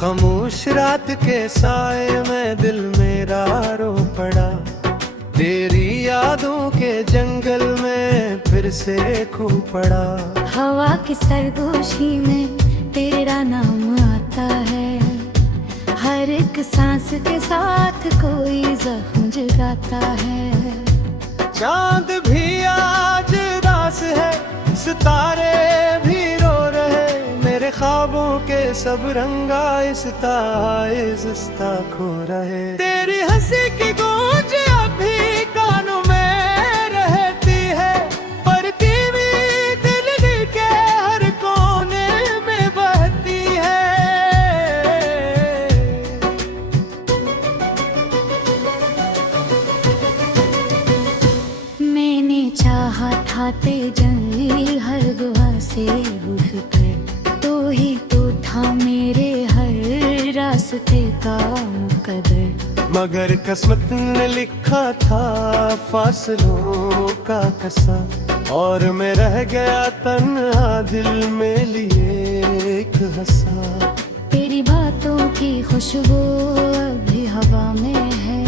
खामोश रात के साए में दिल मेरा रो पड़ा, तेरी यादों के जंगल में फिर से खो पड़ा। हवा की सरगोशी में तेरा नाम आता है, हर एक सांस के साथ कोई जख्म जगाता है। चांद भी आज उदास है, सितारे भी रो रहे, मेरे ख्वाबों के सब रंगा आहिस्ता खो रहे। तेरी हंसी की गूंज अभी कानों में रहती है, पर टीवी दिल के हर कोने में बहती है। मैंने चाहा था तेजल हर दुआ से उठ कर, तो ही तो था मेरे हर रास्ते का मुकद्दर। मगर किस्मत ने लिखा था फासलों का कसम, और मैं रह गया तन्हा दिल में लिए एक हंसा। तेरी बातों की खुशबू अभी हवा में है,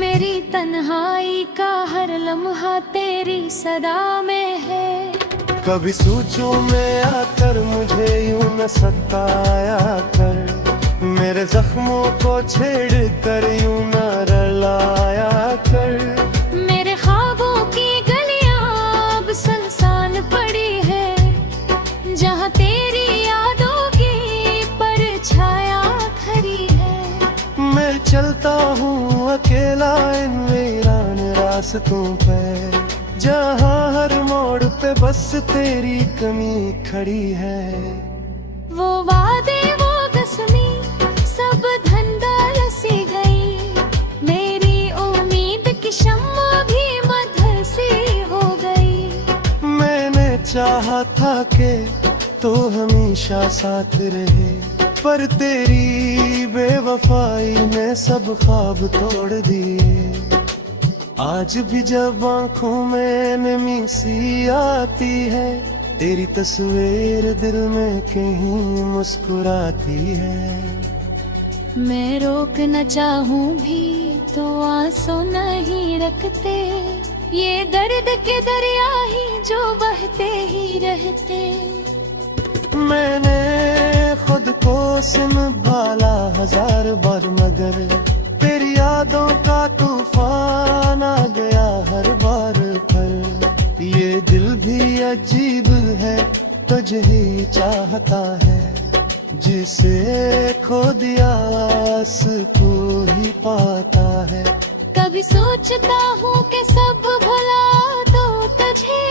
मेरी तन्हाई का हर लम्हा तेरी सदा में है। कभी सोचो में आकर मुझे यूं न सताया कर, मेरे जख्मों को छेड़ कर यूं न रुलाया कर। मेरे ख्वाबों की गलियां अब सुनसान पड़ी है, जहाँ तेरी यादों की परछाया खड़ी है। मैं चलता हूँ अकेला इन वीरान रास्तों पे, जहाँ हर मोड़ पे बस तेरी कमी खड़ी है। वो वादे वो कसमें सब धंधा सी गई, मेरी उम्मीद की शम्मा भी मधर सी हो गई। मैंने चाहा था कि तो हमेशा साथ रहे, पर तेरी बेवफाई ने सब ख्वाब तोड़ दिए। आज भी जब आंखों में नमी सी आती है, तेरी तस्वीर दिल में कहीं मुस्कुराती है। मैं रोक न चाहूं भी तो आंसू नहीं रखते, ये दर्द के दरिया ही जो बहते ही रहते। मैंने खुद को संभाला हजार बार, मगर तेरी यादों का तूफान आ गया हर बार। पर ये दिल भी अजीब है, तुझे ही चाहता है, जिसे खो दिया को ही पाता है। कभी सोचता हूँ कि सब भुला दो तुझे,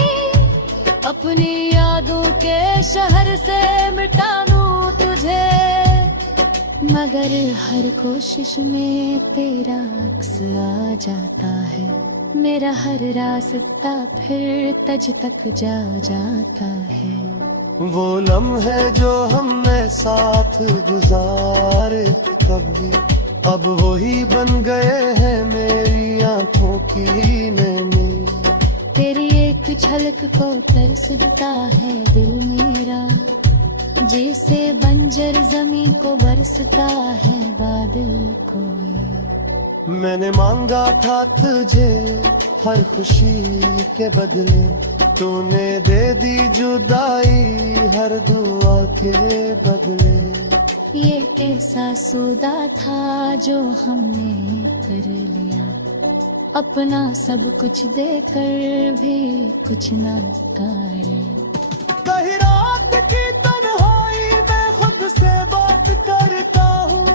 अपनी यादों के शहर से मिटा दूं तुझे, मगर हर कोशिश में तेरा अक्स आ जाता है। मेरा हर रास्ता फिर तुझ तक जा जाता है। वो लम्हे जो हमने साथ गुजारे थे कभी, अब वही बन गए हैं मेरी आंखों की नमी। तेरी एक झलक को तरसता है दिल मेरा, जैसे बंजर जमीन को बरसता है बादल कोई। मैंने मांगा था तुझे हर खुशी के बदले, तूने दे दी जुदाई हर दुआ के बदले। ये कैसा सौदा था जो हमने कर लिया, अपना सब कुछ देकर भी कुछ न करे। कहीं रात की तन्हाई में खुद से बात करता हूँ,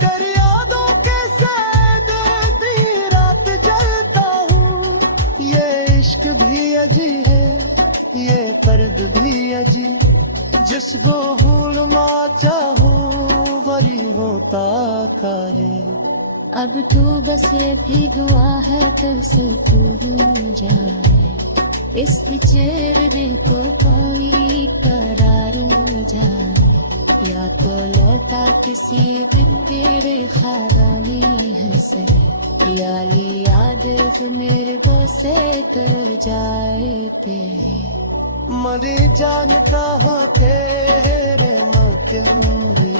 तेरी यादों के सैद दी रात जलता हूँ। ये इश्क भी अजी है, ये दर्द भी अजी, जिसको भूलना चाहो वही होता करे। अब तू बस ये भी दुआ है कैसे तू भूल जाए, इस चेहरे को कोई करार न जाए। या तो लौटा किसी दिन मेरे खारानी हंसे, या याद मेरे से तर जाए तेरे। मरी जान कहाँ तेरे मौके होंगे,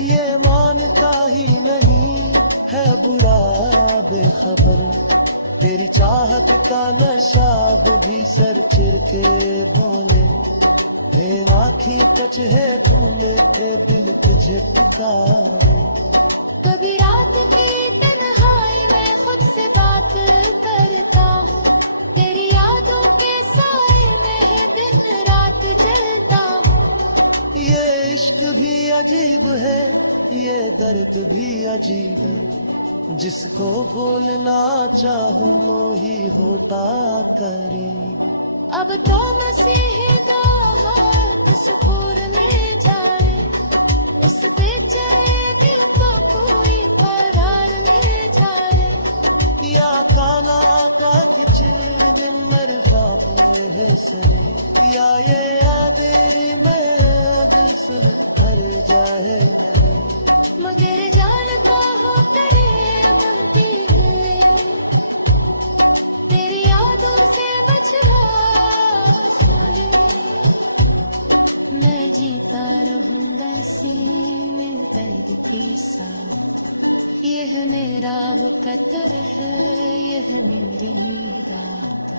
ये मानता ही नहीं है बुरा बेखबर, तेरी चाहत का नशा भी सर चिर के बोले, आँखी टच है तूने ए दिल तुझे पुकारे। कभी रात की तन्हाई में खुद से बात करता हूँ, तेरी यादों के साए में दिन रात जलता हूँ। ये इश्क भी अजीब है, ये दर्द भी अजीब है, जिसको बोलना चाहो वो ही होता करीब। अब तो मसीह दा हाथ सुकून में जा रे, इस बेचैन दिल को कोई करार ले जा रे। या काना का कुछ दिन मेरे ख्वाबों में सरी, या ये यादें मैं दिल से भर जाए गली। मगर जानता हूँ तेरे मिलती हुए, तेरी यादों से बचवा सोए, मैं जीता रहूंगा सीने में दर्द के साथ। यह मेरा वक़्त है, यह मेरी रात।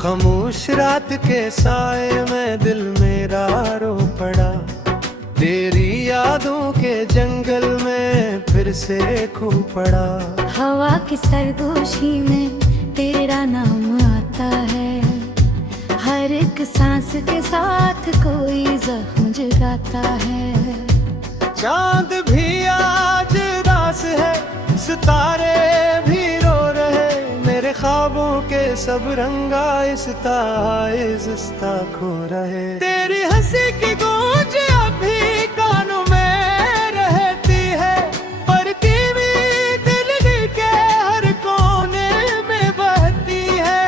खामोश रात के साए में दिल मेरा रो पड़ा, तेरी यादों के जंगल में फिर से खो पड़ा। हवा की सरगोशी में तेरा नाम आता है, हर एक सांस के साथ कोई जख्म जगाता है। चांद भी आज उदास है, सितारे भी रो रहे, मेरे ख्वाबों के सब रंगा इस्ता खो रहे। तेरी हंसी की गूंज अभी कानों में रहती है, पर टीवी दिल के हर कोने में बहती है।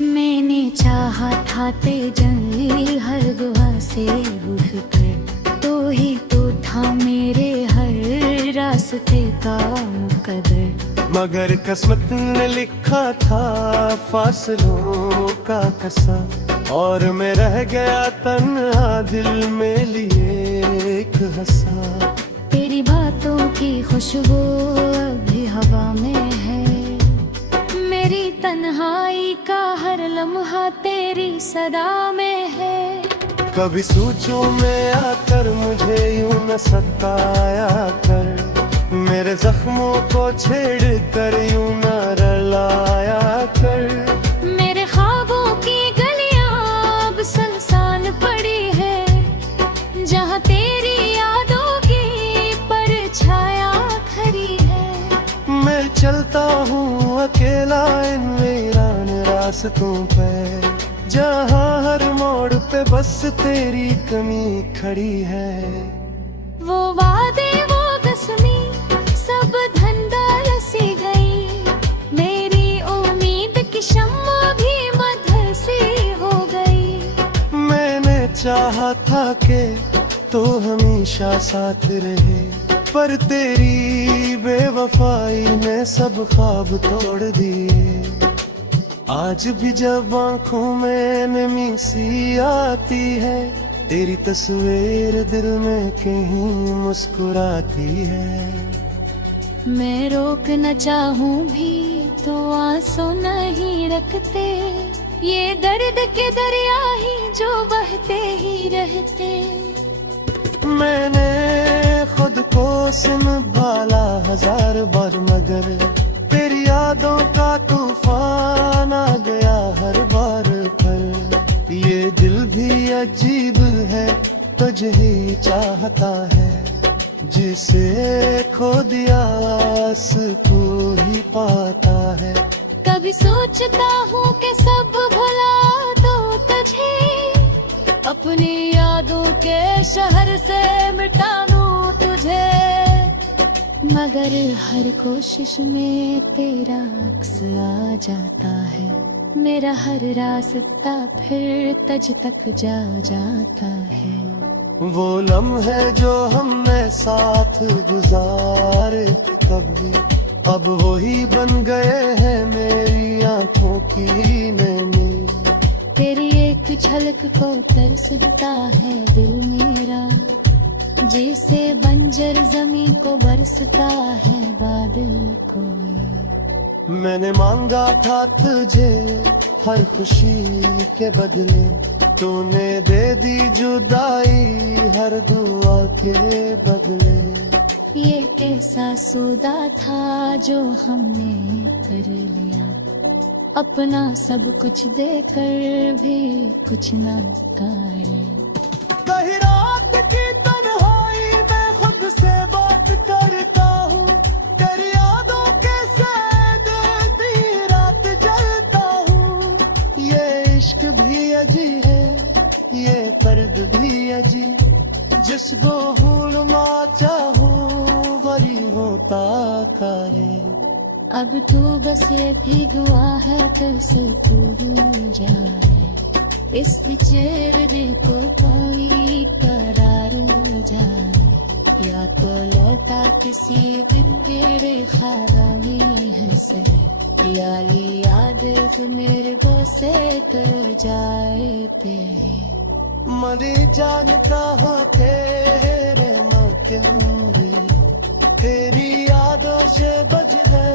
मैंने चाहा था तेजल हर दुआ से उठ कर, तो ही तो था मेरे हर रास्ते का मुकद्दर। मगर किस्मत ने लिखा था फासलों का कसा, और मैं रह गया तन्हा दिल में लिए एक हंसा। तेरी बातों की खुशबू अभी हवा में है, मेरी तन्हाई का हर लम्हा तेरी सदा में है। कभी सोचो में आकर मुझे यूं न सताया कर, मेरे जख्मों को छेड़ कर यूं न रुलाया कर। मेरे ख्वाबों की गलियां अब सुनसान पड़ी है, जहाँ तेरी यादों की परछाया खड़ी है। मैं चलता हूँ अकेला इन वीरान रास्तों पे, जहाँ हर मोड़ पे बस तेरी कमी खड़ी है। वो वादे वो कसमी सब धंधा सी गई, मेरी उम्मीद की शम्मा भी मधसी हो गई। मैंने चाहा था कि तो हमेशा साथ रहे, पर तेरी बेवफाई ने सब ख्वाब तोड़ दिए। आज भी जब आँखों में नमी सी आती है, तेरी तस्वीर दिल में कहीं मुस्कुराती है। मैं रोक न चाहूं भी तो आंसू नहीं रखते, ये दर्द के दरिया ही जो बहते ही रहते। मैंने खुद को संभाला 1000 बार, मगर तेरी यादों का तूफान आ गया हर बार पर। ये दिल भी अजीब है, तुझे ही चाहता है, जिसे खो दिया तू ही पाता है। कभी सोचता हूँ कि सब भुला दो तुझे, अपनी यादों के शहर से मिटा दूं तुझे, मगर हर कोशिश में तेरा अक्स आ जाता है, मेरा हर रास्ता फिर तुझ तक जा जाता है। वो लम्हे जो हमने साथ गुजारे थे कभी, अब वही बन गए हैं मेरी आंखों की नैनी। तेरी एक झलक को तरसता है दिल मेरा, जैसे बंजर जमीन को बरसता है बादल कोई। मैंने मांगा था तुझे हर खुशी के बदले, तूने दे दी जुदाई हर दुआ के बदले। ये कैसा सौदा था जो हमने कर लिया, अपना सब कुछ देकर भी कुछ न पाए। कहीं रात की तन्हाई में खुद से बात करता हूँ, तेरी यादों के सैद दी रात जलता हूँ। ये इश्क भी अजीब है, ये दर्द भी अजीब, जिसको भूलना चाहूँ वही होता करे। अब तू बस ये भी दुआ है कैसे तू भूल जाए, इस चेहरे को कोई करार मिल जाए, या तो लौटा किसी दिन मेरे खारानी है सही, या ये याद मेरे को से तर जाए तेरे। मरी जान कहाँ तेरे मौके, तेरी यादों से बच गए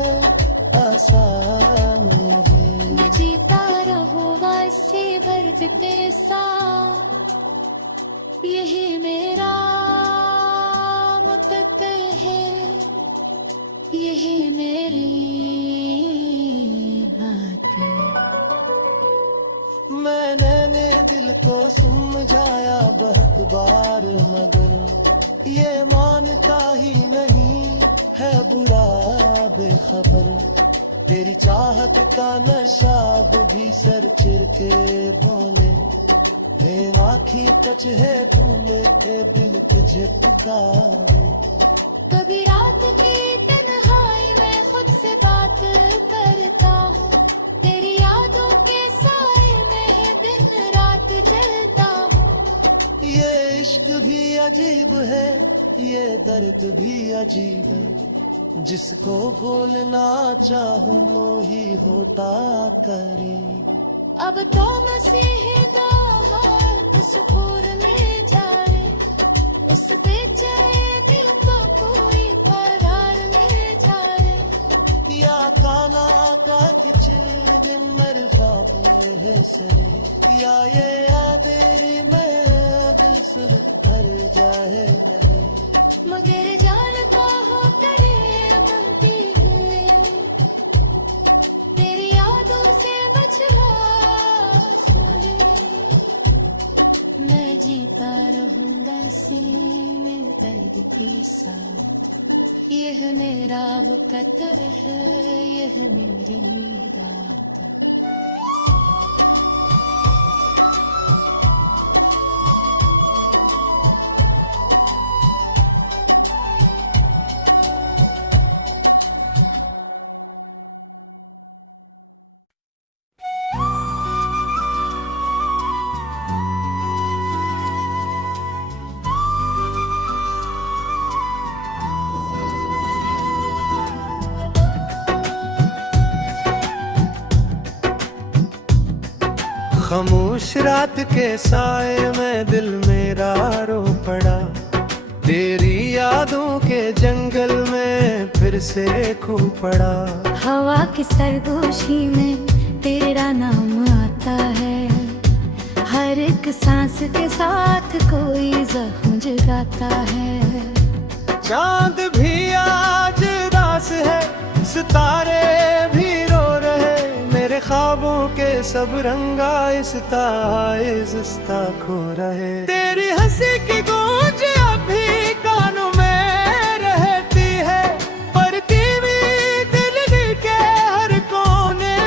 आसान है। मैं जीता रहूँगा इसी दर्द के साथ, यही मेरा मुकद्दर है, यही मेरी बात है। मैंने दिल को समझाया बहुत बार, मगर ये मानता ही नहीं है बुरा बेखबर। तेरी चाहत का नशा भी सर चिर के बोले, आँखी टच है ढूंढे के दिल तुझे पुकारे। कभी रात की तन्हाई में खुद से बात करता हूँ, तेरी यादों के साए में दिन रात जलता हूँ। ये इश्क भी अजीब है, ये दर्द भी अजीब है, जिसको बोलना चाहूँ वो ही होता करे। अब तो मसीहा हाथ सुकून में जाए, इस बेचैन दिल को कोई करार ले जाए। या खाना का किचन मर फाबुल सरी, या ये यादेरी में दिल सुर भर जाए गली। मगर जानता हो करे मलती हुई, तेरी यादों से बचवा सोए। मैं जीता रहूंगा इसी में दर्द के साथ, यह मेरा वक़्त है, यह मेरी रात। खामोश रात के साए में दिल मेरा रो पड़ा, तेरी यादों के जंगल में फिर से खो पड़ा। हवा की सरगोशी में तेरा नाम आता है, हर एक सांस के साथ कोई जख्म जगाता है। चांद भी आज दास है, सितारे भी रो रहे, मेरे ख्वाबों के सब रंगा आहिस्ता आहिस्ता खो रहे। तेरी हंसी की गूंज अभी कानों में रहती है, पर टीवी दिल के हर कोने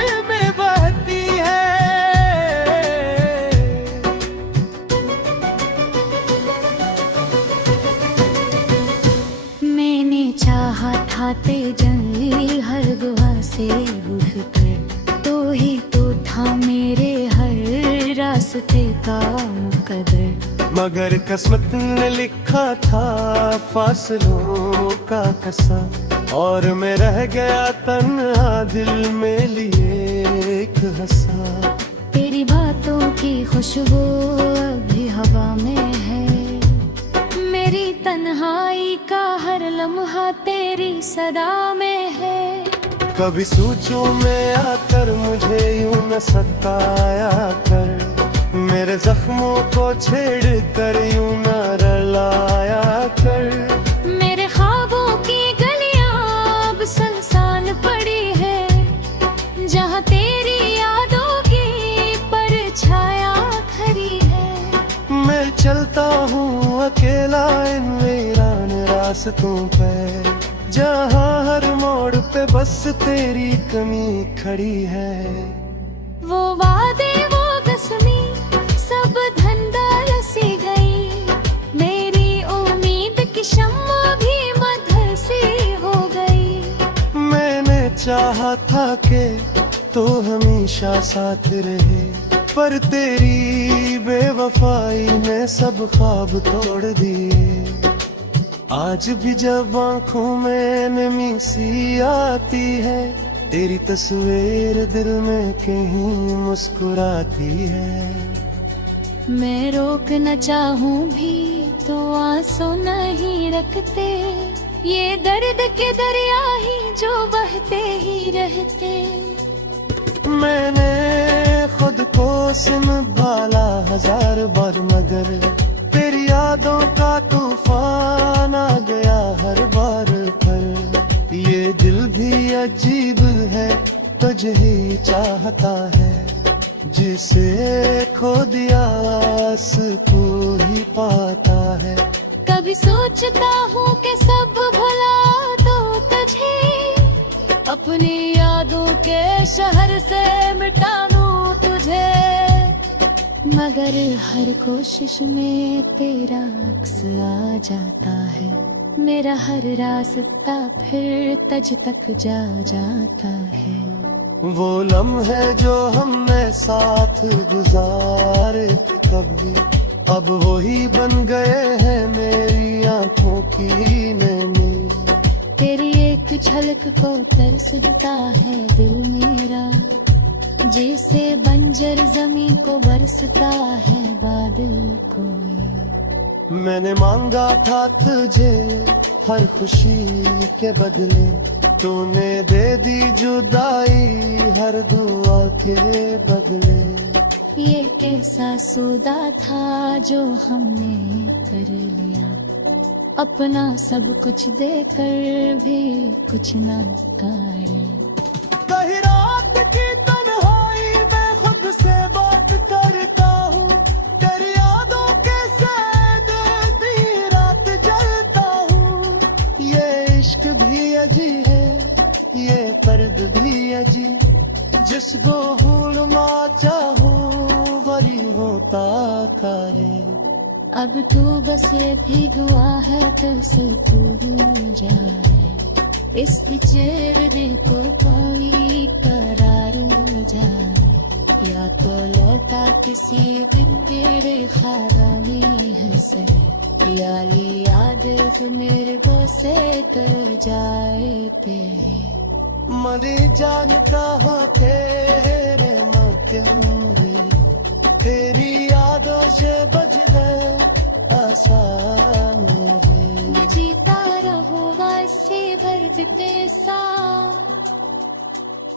था मेरे हर रास्ते का मुकद्दर, मगर किस्मत ने लिखा था फासलों का कसम, और मैं रह गया तन्हा दिल में लिए एक हंसा। तेरी बातों की खुशबू अभी हवा में है, मेरी तन्हाई का हर लम्हा तेरी सदा में है। कभी सोचो में आकर मुझे यूं न सताया कर, मेरे जख्मों को छेड़ कर यूं न रुलाया कर। मेरे ख्वाबों की गलियां अब सुनसान पड़ी है, जहाँ तेरी यादों की परछाया खड़ी है। मैं चलता हूँ अकेला इन वीरान रास्तों पे, जहाँ हर मोड़ पे बस तेरी कमी खड़ी है। वो वादे वो कसमें सब धंधल सी गई, मेरी उम्मीद की शम्मा भी मधर सी हो गई। मैंने चाहा था कि तो हमेशा साथ रहे, पर तेरी बेवफाई ने सब ख्वाब तोड़ दिए। आज भी जब आंखों में नमी सी आती है, तेरी तस्वीर दिल में कहीं मुस्कुराती है। मैं रोक न चाहूं भी तो आंसू नहीं रखते, ये दर्द के दरिया ही जो बहते ही रहते। मैंने खुद को संभाला हजार बार, मगर तेरी यादों का तूफान आ गया हर बार पर। ये दिल भी अजीब है, तुझे ही चाहता है, जिसे खो दिया को ही पाता है। कभी सोचता हूँ कि सब भुला दो तुझे, अपनी यादों के शहर से मिटा दूं तुझे, मगर हर कोशिश में तेरा अक्स आ जाता है। मेरा हर रास्ता फिर तज तक जा जाता है। वो लम्हे जो हमने साथ गुजारे थे कभी, अब वही बन गए हैं मेरी आंखों की नैनी। तेरी एक झलक को तरसता है दिल मेरा, जैसे बंजर जमीन को बरसता है बादल कोई। मैंने मांगा था तुझे हर खुशी के बदले, तूने दे दी जुदाई हर दुआ के बदले। ये कैसा सौदा था जो हमने कर लिया, अपना सब कुछ देकर भी कुछ न काढ़े। कहीं रात की तन्हाई में खुद से बात करता हूँ, तेरी यादों के सैद दी रात जलता हूँ। ये इश्क भी अजी है, ये दर्द भी अजी, जिसको भूलना चाहो वही होता करे। अब तू बस ये भी दुआ है कैसे तू भूल जाए, इस चेहरे को कोई करार न जाए। या तो लौटा किसी बिगड़े खारा में हंसे, या याद मेरे बोसे तर जाए ते। मरी जान कहाँ तेरे मौके होंगे, तेरी यादों से बच गए आसान है। जीता रहूँगा इसी दर्द के साथ,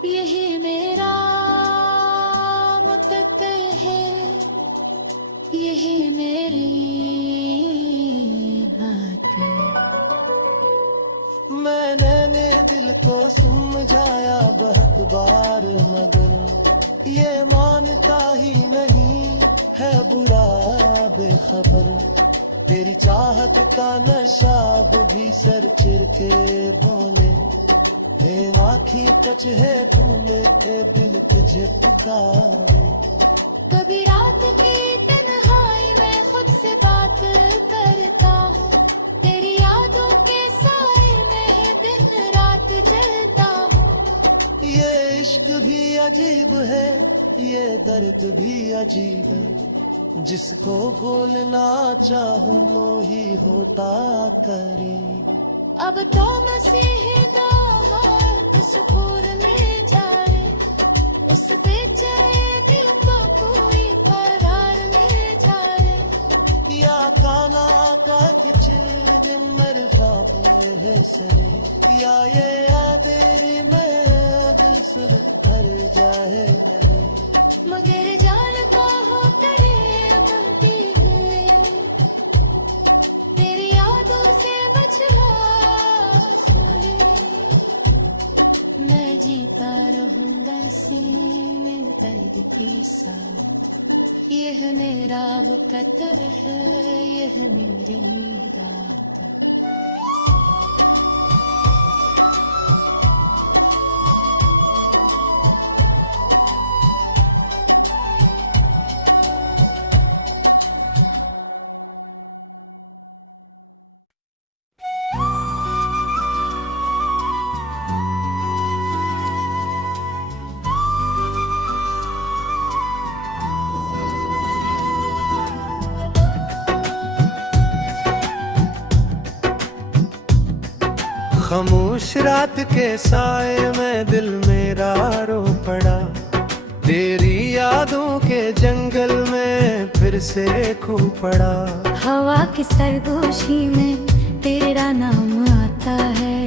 यही मेरा मुद्दत है, यही मेरी बात है। मैंने दिल को समझाया बहुत बार, मगर ये मानता ही नहीं है बुरा बेखबर। तेरी चाहत का नशा भी सर चिर के बोले, आँखी टच है ढूंढे ए दिल तुझे पुकारे। कभी रात की तन्हाई में खुद से बात करता हूँ, तेरी यादों के साए में दिन रात जलता हूँ। ये इश्क भी अजीब है, ये दर्द भी अजीब है, जिसको बोलना चाहूं लो ही होता करीब। अब तो मसीही का हाथ सुकून में जा रे, उस बेचारे दिल को कोई करार में जा रे। या काना का किचन मर ख्वाबों ये सरी, या ये तेरी मैं दिल से भर जाए गली। मगर जानता हो तेरे मिलती हुए, तेरी यादों से बचला सोए। मैं जीता रहूंगा इसी में दर्द के साथ, यह मेरा वक़्त है, यह मेरी रात। खामोश रात के साए में दिल मेरा रो पड़ा, तेरी यादों के जंगल में फिर से खो पड़ा। हवा की सरगोशी में तेरा नाम आता है,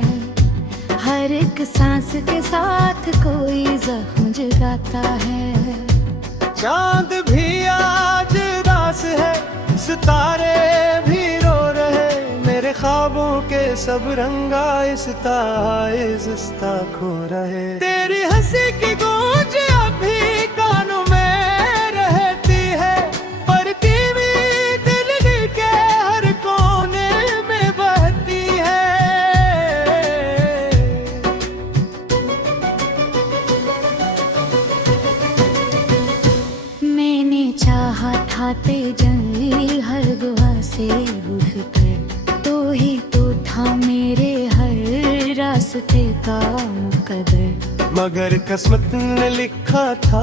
हर एक सांस के साथ कोई जख्म जगाता है। चांद भी आज उदास है, सितारे भी रो रहे, मेरे ख्वाबों के सब रंगा इस्ता खो रहे। तेरी हंसी की गूंज अभी कानों में रहती है, पर तेरी दिल के हर कोने में बहती है। मैंने चाहा था तेजली हर दुआ से उठ कर, तो ही तो था मेरे हर रास्ते का मुकद्दर। मगर किस्मत ने लिखा था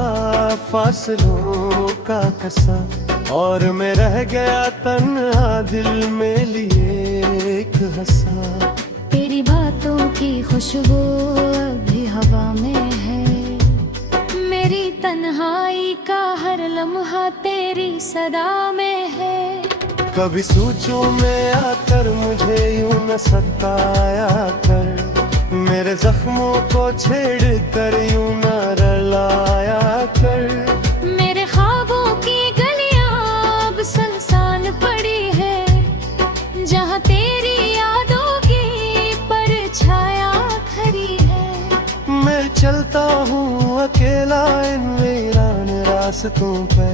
फासलों का कसा, और मैं रह गया तन्हा दिल में लिए एक हंसा। तेरी बातों की खुशबू अभी हवा में है, मेरी तन्हाई का हर लम्हा तेरी सदा में है। कभी सोचो में आकर मुझे यूं न सताया कर, मेरे जख्मों को छेड़ कर यूं न रुलाया कर। मेरे ख्वाबों की गलियां अब सुनसान पड़ी है, जहाँ तेरी यादों की परछाया खड़ी है। मैं चलता हूँ अकेला इन वीरान रास्तों पे,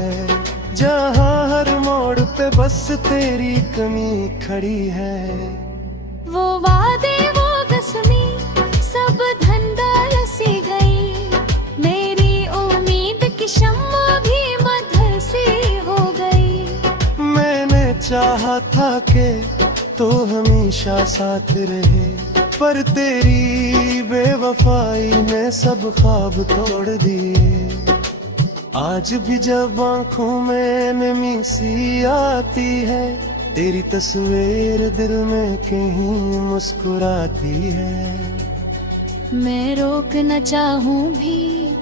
जहाँ हर मोड़ पे बस तेरी कमी खड़ी है। वो वादे वो कसमी सब धंधा सी गई, मेरी उम्मीद की शम्मा भी मधर सी हो गई। मैंने चाहा था कि तो हमेशा साथ रहे, पर तेरी बेवफाई ने सब ख्वाब तोड़ दिए। आज भी जब आँखों में नमी सी आती है, तेरी तस्वीर दिल में कहीं मुस्कुराती है। मैं रोक न चाहूं भी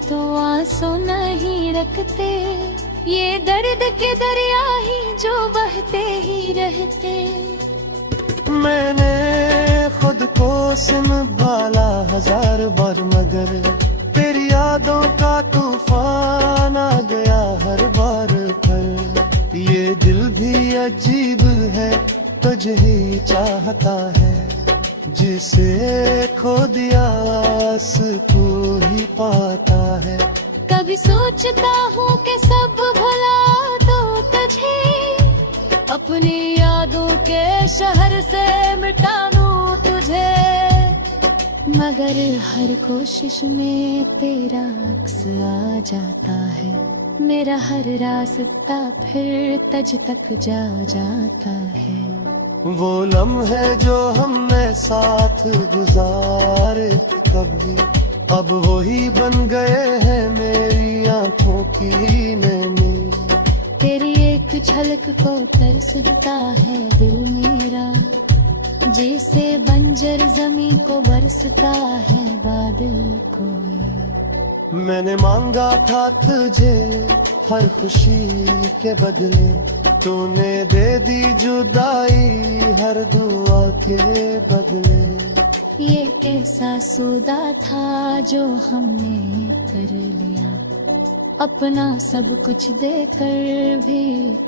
तो आंसू नहीं रखते, ये दर्द के दरिया ही जो बहते ही रहते। मैंने खुद को संभाला 1000 बार, मगर तेरी यादों का तूफान आ गया हर बार पर। ये दिल भी अजीब है, तुझे ही चाहता है, जिसे खो दिया तू ही पाता है। कभी सोचता हूँ कि सब भुला दो तुझे, अपनी यादों के शहर से मिटा दूं तुझे, मगर हर कोशिश में तेरा अक्स आ जाता है। मेरा हर रास्ता फिर तुझ तक जा जाता है। वो लम्हे जो हमने साथ गुजारे थे कभी, अब वही बन गए हैं मेरी आंखों सीने में। तेरी एक झलक को तरसता है दिल मेरा, जैसे बंजर जमीन को बरसता है बादल को। मैंने मांगा था तुझे हर खुशी के बदले, तूने दे दी जुदाई हर दुआ के बदले। ये कैसा सौदा था जो हमने कर लिया, अपना सब कुछ देकर भी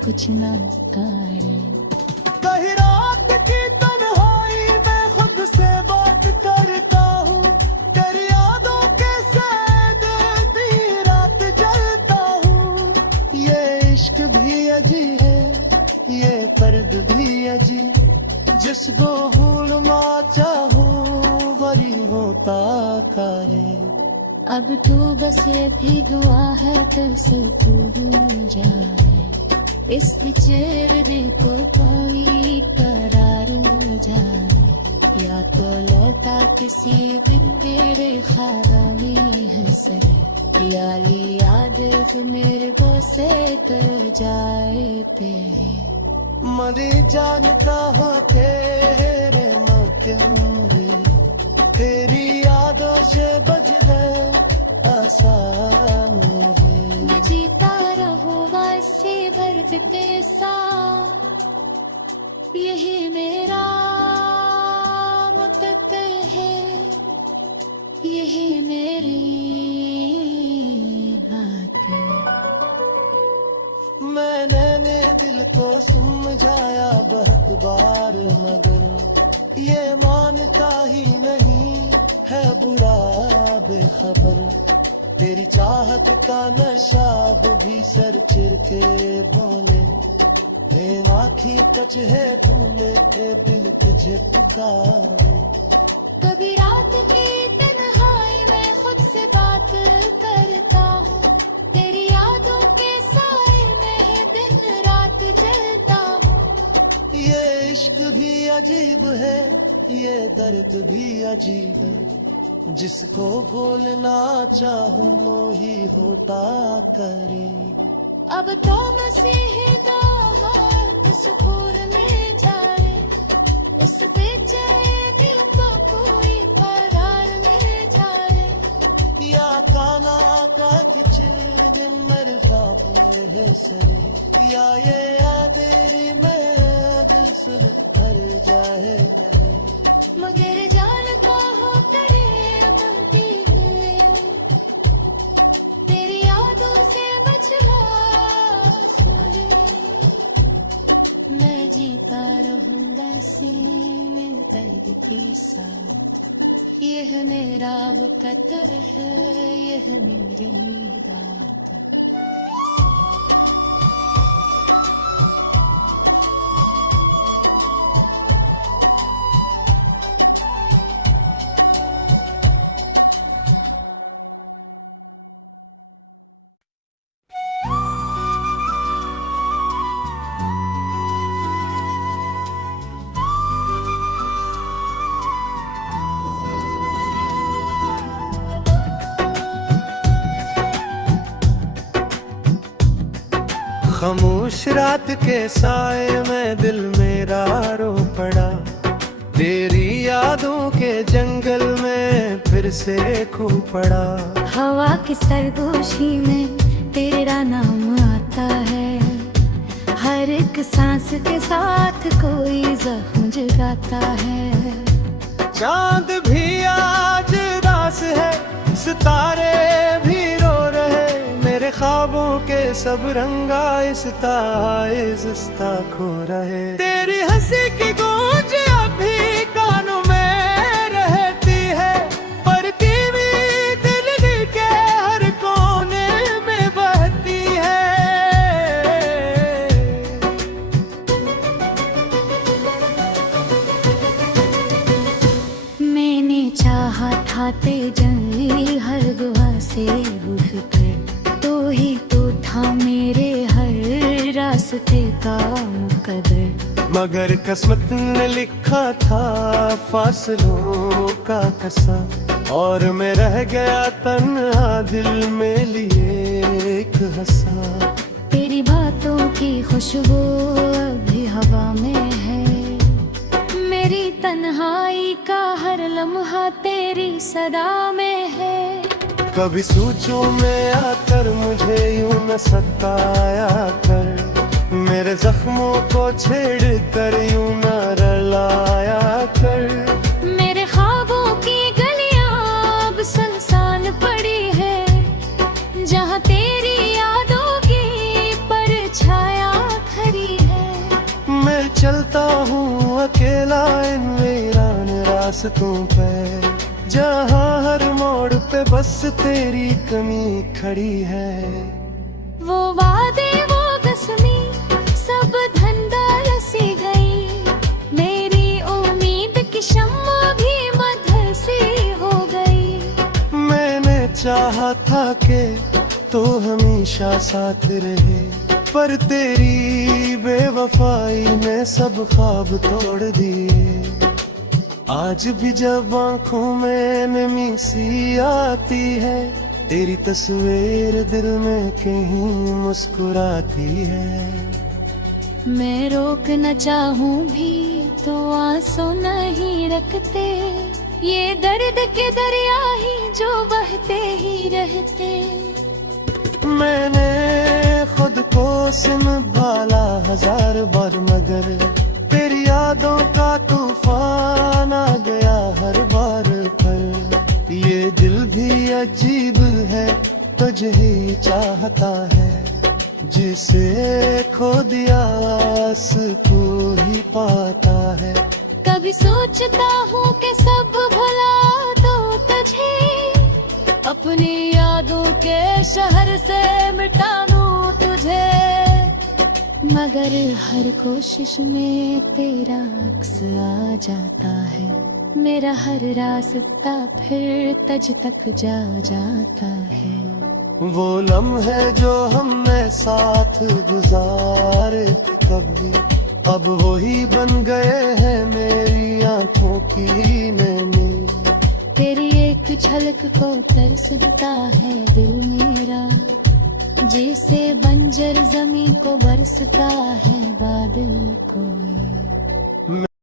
कुछ न करे। कहीं रात की तन्हाई में खुद से बात करता हूँ, तेरी यादों के सैद दी रात जलता हूँ। ये इश्क भी अजीब है, ये पर्द भी अजीब, जिसको भूलना चाहूँ वही होता करे। अब तू बस ये भी दुआ है कैसे तू भूल जाए, इस चेहरे को कोई करार न जाए। या तो लौटा किसी दिन मेरे खारानी है सही, याली याद मेरे बोसे तर जाए तेरे। मरी जानता हो तेरे मौके होंगे, तेरी यादों से बच गए आसान है। मैं जीता रहूँगा इसी दर्द के साथ, यही मेरा मुकद्दर है, यही मेरी बात है। मैंने दिल को समझाया बहुत बार, मगर ये मानता ही नहीं है बुरा बेखबर। तेरी चाहत का नशा भी सर चिर के बोले, आँखी टच है ढूंढे दिल तुझे पुकारे। कभी रात की तन्हाई में खुद से बात करता हूँ, तेरी यादों के साए में दिन रात जलता हूँ। ये इश्क भी अजीब है, ये दर्द भी अजीब है, जिसको बोलना चाहूँ वो ही होता करे। अब तो मसीहा हाथ सुकून में जाए, इस बेचैनी को कोई करार में जाए। या काना का किचन मर बाबू ये सरी, या ये आदेरी में दिल से भर जाए गले। मगर जानता हो करे मरती हुए, तेरी यादों से बचवा सोए। मैं जीता रहूंगा इसी में दर्द के साथ, यह मेरा वक़्त है, यह मेरी रात है। खामोश रात के साए में दिल मेरा रो पड़ा, तेरी यादों के जंगल में फिर से खो पड़ा। हवा की सरगोशी में तेरा नाम आता है, हर एक सांस के साथ कोई जख्म जगाता है। चांद भी आज उदास है, सितारे भी रो रहे, मेरे ख्वाबों के सब रंगा इस्ता खो रहे। तेरी हंसी की गूंज अभी कानों में रहती है, पर टीवी दिल के हर कोने में बहती है। मैंने चाहा था तेजली हर दुआ से उठकर, तो ही तो था मेरे हर रास्ते का मुकद्दर। मगर किस्मत ने लिखा था फासलों का कसम, और मैं रह गया तन्हा दिल में लिए एक हंसा। तेरी बातों की खुशबू अभी हवा में है, मेरी तन्हाई का हर लम्हा तेरी सदा में है। कभी सोचो में आकर मुझे यूं न सताया कर, मेरे जख्मों को छेड़ कर यूं न रलाया कर। मेरे ख्वाबों की गलियां अब सुनसान पड़ी है, जहाँ तेरी यादों की परछाया खड़ी है। मैं चलता हूँ अकेला इन वीरान रास्तों पे, जहाँ हर मोड़ पे बस तेरी कमी खड़ी है। वो वादे वो कसमी सब धंधल सी गई, मेरी उम्मीद की शम्मा भी मधर सी हो गई। मैंने चाहा था कि तो हमेशा साथ रहे, पर तेरी बेवफाई ने सब ख्वाब तोड़ दिए। आज भी जब आंखों में नमी सी आती है, तेरी तस्वीर दिल में कहीं मुस्कुराती है। मैं रोक न चाहूं भी तो आंसू नहीं रखते, ये दर्द के दरिया ही जो बहते ही रहते। मैंने खुद को संभाला 1000 बार, मगर तेरी यादों का तूफान आ गया हर बार पर। ये दिल भी अजीब है, तुझे ही चाहता है, जिसे खो दिया आस तू ही पाता है। कभी सोचता हूँ कि सब भुला दो तुझे, अपनी यादों के शहर से मिटा दूं तुझे, मगर हर कोशिश में तेरा अक्स आ जाता है। मेरा हर रास्ता फिर तुझ तक जा जाता है। वो लम्हे जो हमने साथ गुजारे थे कभी, अब वही बन गए हैं मेरी आंखों की नैनी। तेरी एक झलक को तरसता है दिल मेरा, जैसे बंजर जमीन को बरसता है बादल कोई।